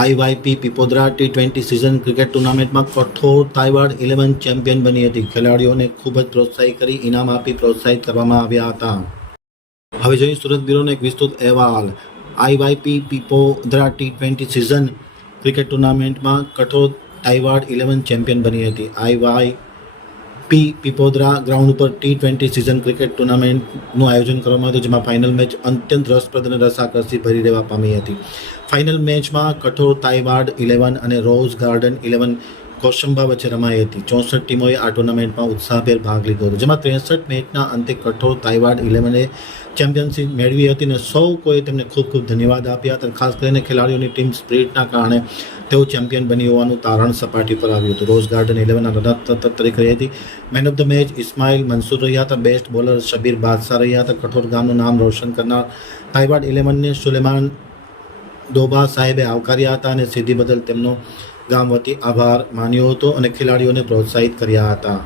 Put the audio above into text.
IYP Pipodara T twenty season cricket ટુર્નામેન્ટમાં Kathor Taiwad eleven champion બની હતી. ખેલાડીઓને ખૂબ જ પ્રોત્સાહિત કરી, ઇનામ આપી પ્રોત્સાહિત કરવામાં આવ્યા હતા. હવે જોઈએ સુરત બ્યુરોનો એક વિસ્તૃત અહેવાલ. IYP Pipodara T twenty season cricket ટુર્નામેન્ટમાં કઠોર તાઇવાડ ઇલેવન ચેમ્પિયન બની હતી. આઈવાય પી પીપોદરા ગ્રાઉન્ડ ઉપર ટી ટ્વેન્ટી સિઝન ક્રિકેટ ટુર્નામેન્ટનું આયોજન કરવામાં આવ્યું જેમાં ફાઇનલ મેચ અત્યંત રસપ્રદ અને રસાકર્ષી ભરી રહેવા પામી હતી. ફાઇનલ મેચમાં કઠોર તાઇવાડ ઇલેવન અને રોઝ ગાર્ડન ઇલેવન કોશંબા વચ્ચે રમાઈ હતી. ચોસઠ ટીમોએ આ ટુર્નામેન્ટમાં ઉત્સાહભેર ભાગ લીધો હતો. જેમાં ત્રેસઠ મેચના અંતે કઠોર તાઇવાડ ઇલેવને ચેમ્પિયનશિપ મેળવી હતી અને સૌ કોઈ તેમને ખૂબ ખૂબ ધન્યવાદ આપ્યા હતા. ખાસ કરીને ખેલાડીઓની ટીમ સ્પિરિટના કારણે તેઓ ચેમ્પિયન બની હોવાનું તારણ સપાટી પર આવ્યું હતું. રોઝ ગાર્ડન ઇલેવનના રનર તરીકે રહી હતી. Man of the match Ismail Mansur રહ્યા હતા. બેસ્ટ બોલર શબીર બાદશાહ રહ્યા હતા. કઠોર ગામનું નામ રોશન કરનાર તાઇવાડ ઇલેવનને સુલેમાન ડોબા સાહેબે આવકાર્યા હતા અને સિદ્ધિ બદલ તેમનો ગામ વતી આભાર માન્યો હતો અને ખેલાડીઓને પ્રોત્સાહિત કર્યા હતા.